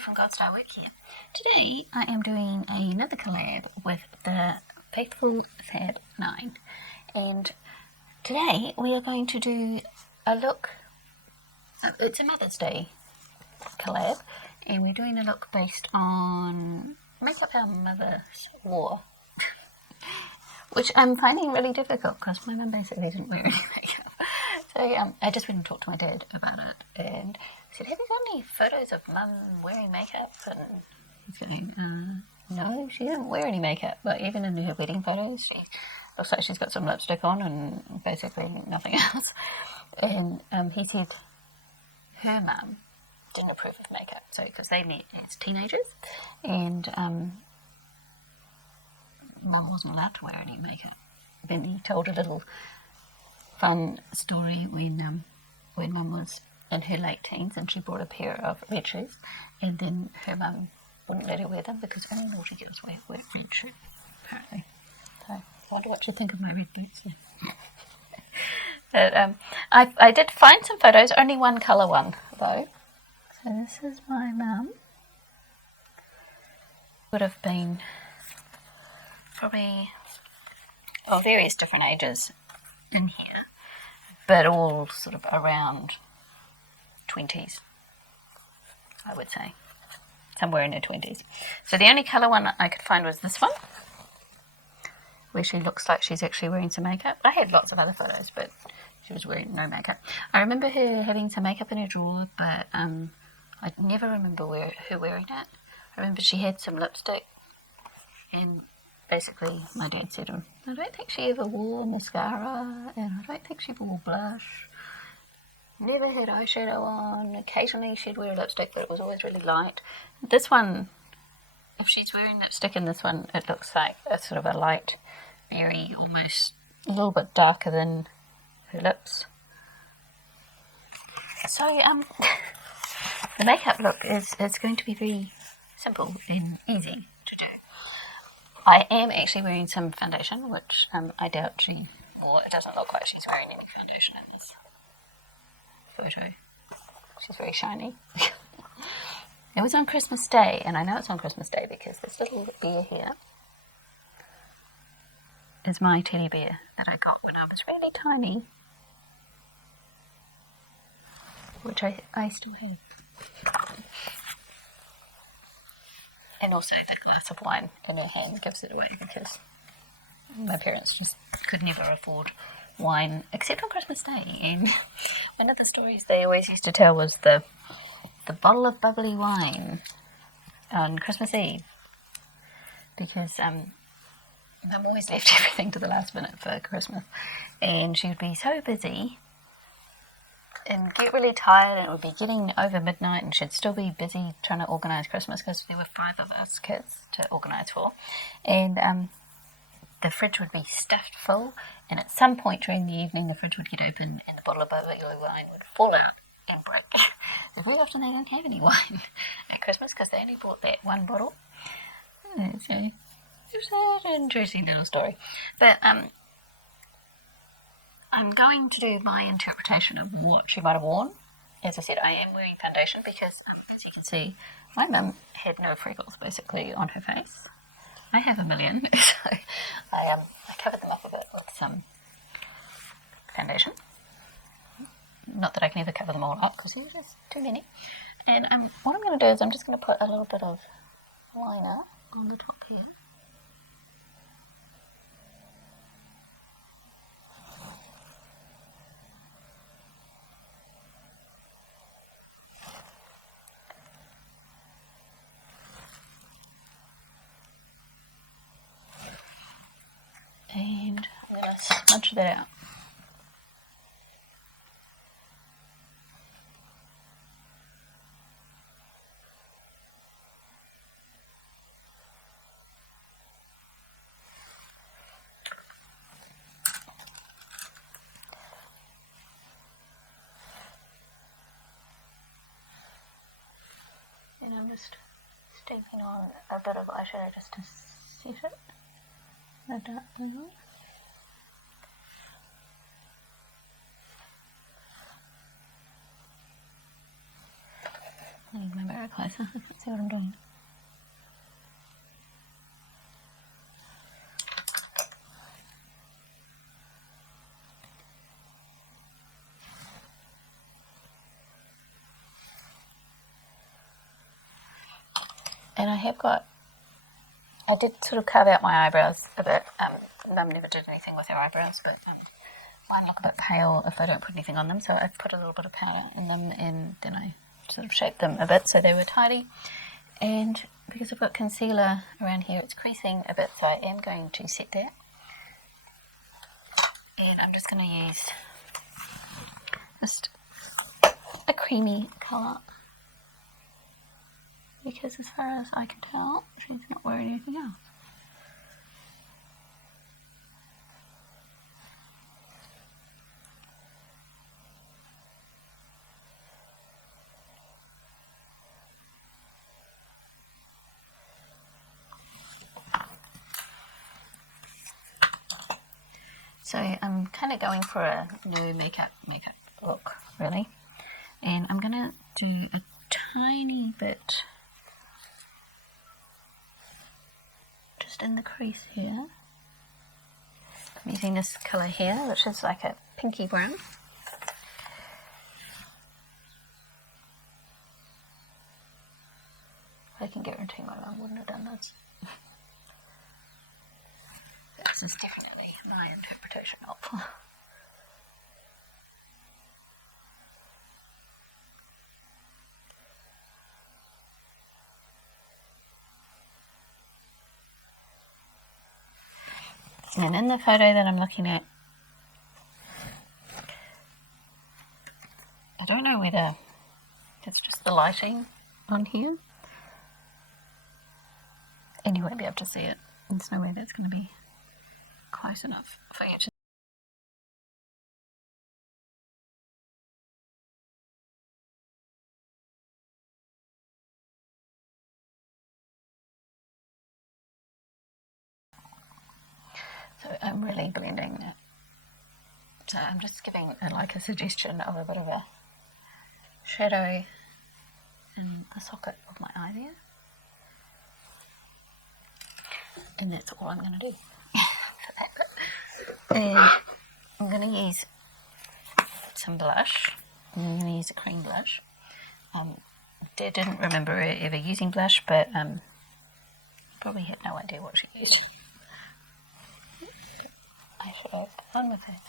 from Godstar Work here. Today I am doing another collab with the Faithful Fab 9, and today we are going to do a look, it's a Mother's Day collab, and we're doing a look based on makeup our mothers wore, which I'm finding really difficult because my mum basically didn't wear any makeup. So I just went and talked to my dad about it and said, have you got any photos of mum wearing makeup? And he's going, no, she didn't wear any makeup. But even in her wedding photos, she looks like she's got some lipstick on and basically nothing else. And he said her mum didn't approve of makeup. So because they met as teenagers, and mum wasn't allowed to wear any makeup. Then he told a little fun story when mum was in her late teens and she bought a pair of red shoes, and then her mum wouldn't let her wear them because only naughty girls wear red shoes, apparently. So I wonder what she'd think of my red boots. But I did find some photos, only one colour one though. So this is my mum. Would have been probably various different ages in here, but all sort of around 20s, I would say, somewhere in her 20s. So the only colour one I could find was this one, where she looks like she's actually wearing some makeup. I had lots of other photos, but she was wearing no makeup. I remember her having some makeup in her drawer, but I never remember her wearing it. I remember she had some lipstick, and basically my dad said, I don't think she ever wore mascara, and I don't think she wore blush. Never had eyeshadow on. Occasionally she'd wear a lipstick, but it was always really light. This one, if she's wearing lipstick in this one, it looks like a sort of a light berry, almost a little bit darker than her lips. So the makeup look is going to be very simple and easy to do. I am actually wearing some foundation, which I doubt she wore. It doesn't look like she's wearing any foundation in this photo. She's very shiny. It was on Christmas Day, and I know it's on Christmas Day because this little bear here is my teddy bear that I got when I was really tiny, which I still have. And also the glass of wine in her hand gives it away because my parents just could never afford wine except on Christmas Day. And one of the stories they always used to tell was the bottle of bubbly wine on Christmas Eve, because Mum always left everything to the last minute for Christmas, and she would be so busy and get really tired, and it would be getting over midnight, and she'd still be busy trying to organise Christmas because there were 5 of us kids to organise for, and the fridge would be stuffed full, and at some point during the evening the fridge would get open and the bottle of bubbly wine would fall out and break. So very often they don't have any wine at Christmas because they only bought that one bottle. So it was an interesting little story. But I'm going to do my interpretation of what she might have worn. As I said, I am wearing foundation because, as you can see, my mum had no freckles basically on her face. I have a million, so I covered them up a bit with some foundation. Not that I can ever cover them all up because there's just too many. And what I'm going to do is I'm just going to put a little bit of liner on the top here. And I'm going to smudge that out. And I'm just stamping on a bit of eyeshadow just to set it. The dark blue. I need my mirror closer. Let's see what I'm doing. And I did sort of carve out my eyebrows a bit. Mum never did anything with her eyebrows, but mine look a bit pale if I don't put anything on them, so I put a little bit of powder in them and then I sort of shaped them a bit so they were tidy. And because I've got concealer around here, it's creasing a bit, so I am going to set that. And I'm just going to use just a creamy colour, because as far as I can tell, she's not wearing anything else. So I'm kind of going for a no makeup look, really. And I'm going to do a tiny bit just in the crease here. I'm using this colour here, which is like a pinky brown. I can guarantee my mum wouldn't have done this. This is definitely my interpretation of. And in the photo that I'm looking at, I don't know whether it's just the lighting on here, and you won't be able to see it. There's no way that's going to be close enough for you to. So I'm really blending that. So I'm just giving like a suggestion of a bit of a shadow in the socket of my eye there. And that's all I'm going to do for that bit. And I'm going to use some blush. I'm going to use a cream blush. Dad didn't remember ever using blush, but probably had no idea what she used. I should have fun with it.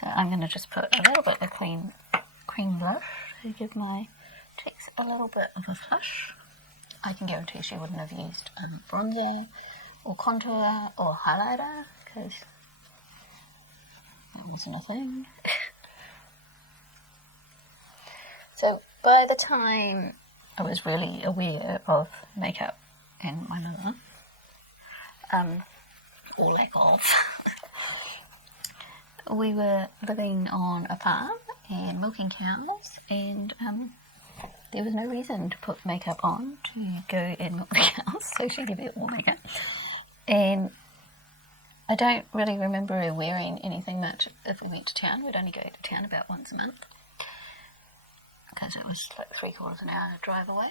So I'm going to just put a little bit of cream blush to give my cheeks a little bit of a flush. I can guarantee she wouldn't have used bronzer or contour or highlighter, because that wasn't a thing. So by the time I was really aware of makeup and my mother, or lack of, we were living on a farm and milking cows, and there was no reason to put makeup on to go and milk the cows, so she never wore makeup. And I don't really remember her wearing anything much if we went to town. We'd only go to town about once a month, because it was like 3/4 an hour drive away.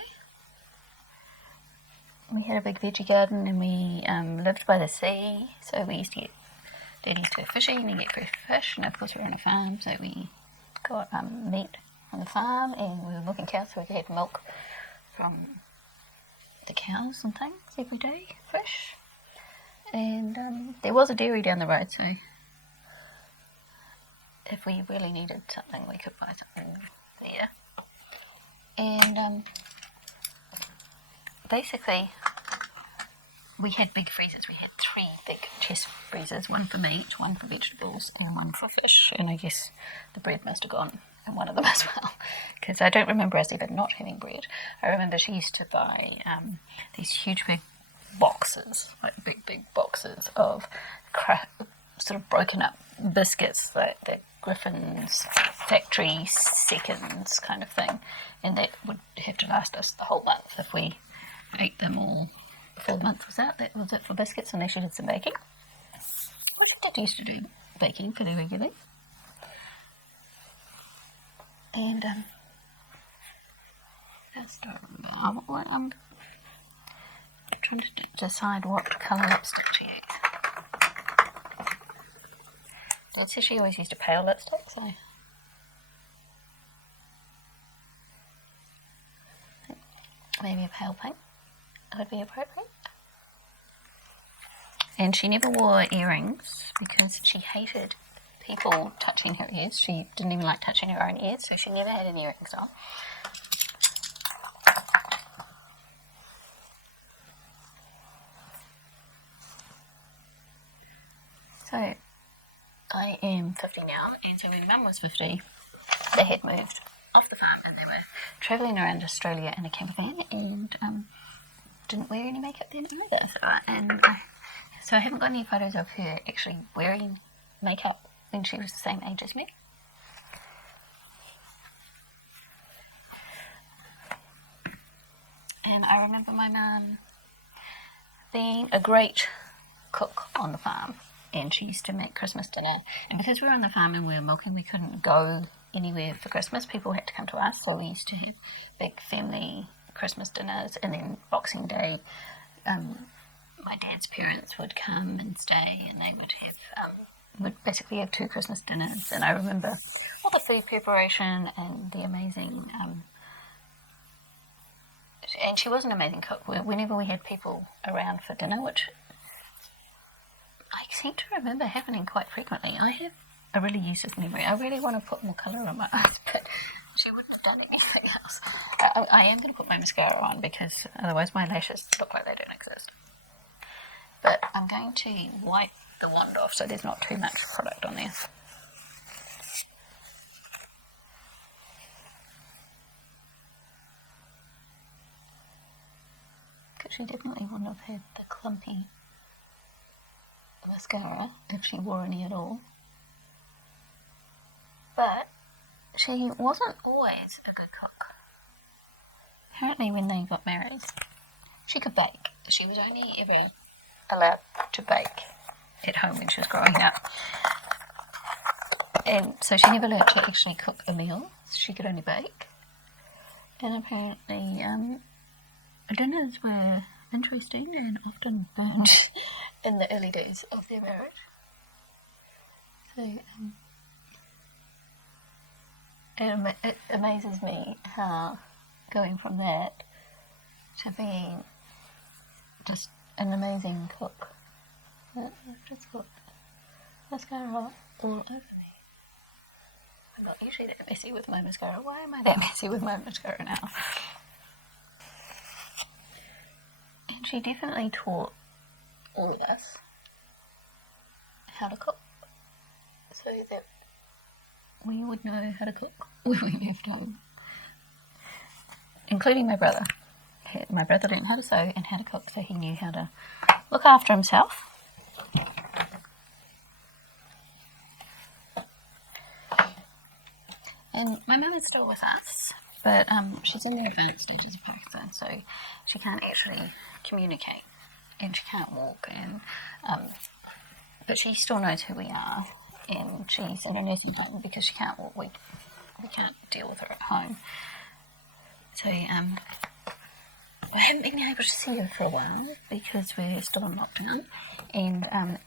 We had a big veggie garden, and we lived by the sea, so we used to get Dad used to go fishing and get fresh fish, and of course we were on a farm, so we got meat on the farm, and we were milking cows, so we had milk from the cows and things every day, fresh. And there was a dairy down the road, so if we really needed something, we could buy something there. And basically, we had big freezers. We had 3 big chest freezers, one for meat, one for vegetables, and one for fish. And I guess the bread must have gone in one of them as well, because I don't remember us even not having bread. I remember she used to buy these huge big boxes, like big boxes of sort of broken up biscuits, like the Griffin's factory seconds kind of thing, and that would have to last us the whole month if we ate them all before the month was out. That was it for biscuits, unless you did some baking. What did used to do baking fairly regularly. And just don't remember. I'm trying to decide what colour lipstick to use. It says she always used a pale lipstick, so maybe a pale pink would be appropriate. And she never wore earrings because she hated people touching her ears. She didn't even like touching her own ears, so she never had any earrings on. So I am 50 now, and so when Mum was 50, they had moved off the farm and they were travelling around Australia in a camper van, and didn't wear any makeup then either. So I haven't got any photos of her actually wearing makeup when she was the same age as me. And I remember my mum being a great cook on the farm, and she used to make Christmas dinner. And because we were on the farm and we were milking, we couldn't go anywhere for Christmas. People had to come to us, so we used to have big family Christmas dinners, and then Boxing Day, my dad's parents would come and stay, and they would basically have 2 Christmas dinners. And I remember all the food preparation and the amazing, and she was an amazing cook. Whenever we had people around for dinner, which I seem to remember happening quite frequently. I have a really useless memory. I really want to put more colour on my eyes, but she wouldn't have done anything else. I am going to put my mascara on because otherwise my lashes look like they don't exist. But I'm going to wipe the wand off so there's not too much product on there. Because she definitely wouldn't have had the clumpy mascara if she wore any at all. But she wasn't always a good cook. Apparently when they got married, she could bake. She was only ever allowed to bake at home when she was growing up. And so she never learned to actually cook a meal. She could only bake. And apparently dinners were interesting and often burned in the early days of their marriage. So it amazes me how going from that to being just an amazing cook, I've just got mascara all over me. I'm not usually that messy with my mascara. Why am I that messy with my mascara now? And she definitely taught all of us how to cook, so that we would know how to cook when we moved home. Including my brother. My brother learned how to sew and how to cook, so he knew how to look after himself. And my mum is still with us, but she's in the advanced stages of Parkinson, so she can't actually communicate and she can't walk, and but she still knows who we are, and she's in a nursing home because she can't walk. We can't deal with her at home. So I haven't been able to see her for a while because we're still on lockdown, and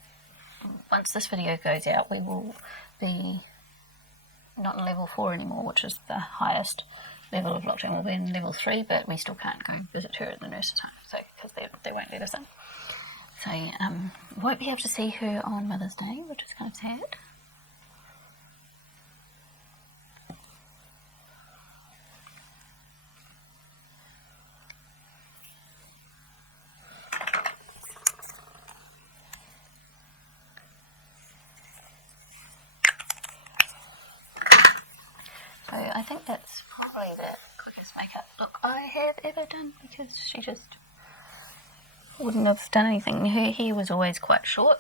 once this video goes out we will be not in level 4 anymore, which is the highest level of lockdown. We'll be in level 3, but we still can't go visit her at the nurse's home, so because they won't let us in. So won't be able to see her on Mother's Day, which is kind of sad. So I think that's probably the quickest makeup look I have ever done, because she just wouldn't have done anything. Her hair was always quite short,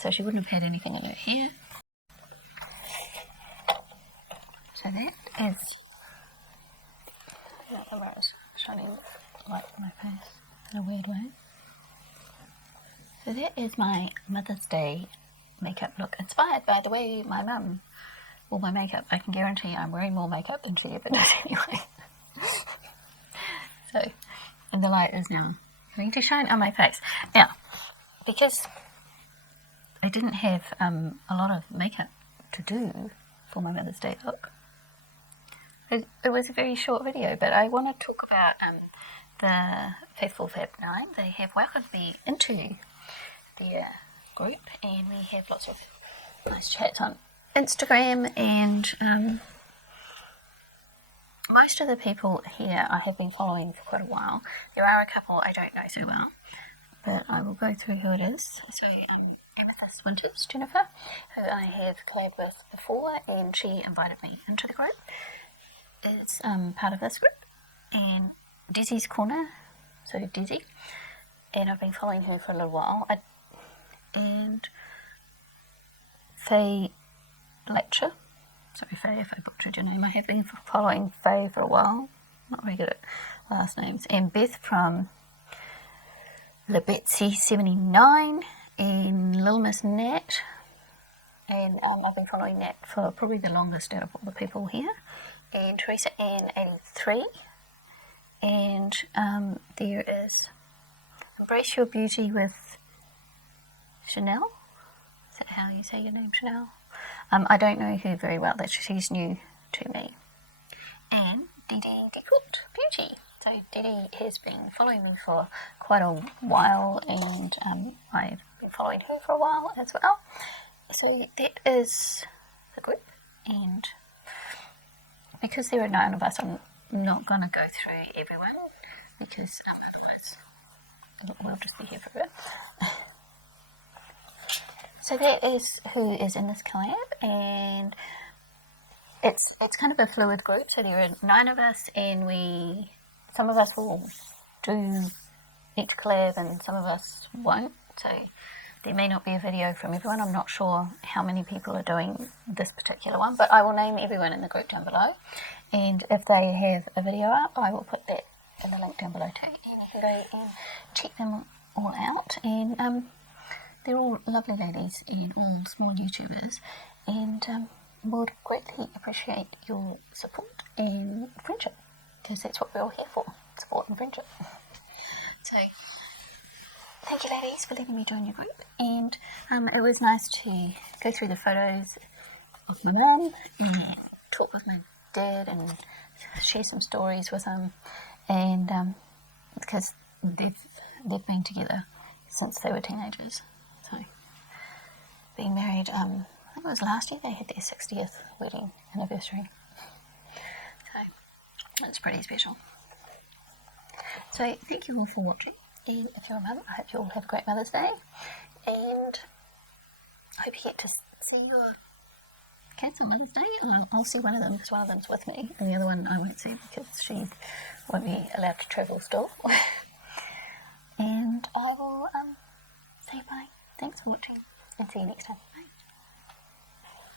so she wouldn't have had anything in her hair. So that is, the camera is shining light in my face in a weird way. So that is my Mother's Day makeup look, inspired by the way my mum all my makeup. I can guarantee I'm wearing more makeup than she ever does anyway. So, and the light is now going to shine on my face. Now, because I didn't have a lot of makeup to do for my Mother's Day look, it was a very short video, but I want to talk about the Faithful Fab 9. They have welcomed me into their group, and we have lots of nice chats on Instagram, and most of the people here I have been following for quite a while. There are a couple I don't know so well, but I will go through who it is. So Amethyst Winters, Jennifer, who I have collabed with before, and she invited me into the group, is part of this group. And Dezi's Corner, so Dezi, and I've been following her for a little while. And Faye Blatcher, sorry Faye if I butchered your name, I have been following Faye for a while, not very good at last names, and Beth from LaBetsy79, and LIlmsnat, and I've been following Nat for probably the longest out of all the people here, and Theresa Ann83, and there is Embrace Your Beauty with Shaneill. Is that how you say your name, Shaneill? I don't know her very well, she's new to me. And Dede Decorte Beauty. So Dede has been following me for quite a while, and I've been following her for a while as well. So that is the group, and because there are 9 of us, I'm not going to go through everyone, because otherwise we'll just be here forever. So that is who is in this collab, and it's kind of a fluid group. So there are 9 of us, and some of us will do each collab and some of us won't. So there may not be a video from everyone. I'm not sure how many people are doing this particular one, but I will name everyone in the group down below. And if they have a video up, I will put that in the link down below too. And you can go and check them all out. And they're all lovely ladies and all small YouTubers, and would greatly appreciate your support and friendship, because that's what we're all here for, support and friendship. So thank you ladies for letting me join your group, and it was nice to go through the photos of my mum and talk with my dad and share some stories with him, and because they've been together since they were teenagers. So being married, I think it was last year they had their 60th wedding anniversary. So it's pretty special. So thank you all for watching, and if you're a mum, I hope you all have a great Mother's Day, and I hope you get to see your cats on Mother's Day. I'll see one of them because one of them's with me, and the other one I won't see because she won't be allowed to travel still. And I will say bye. Thanks for watching, and see you next time. Bye.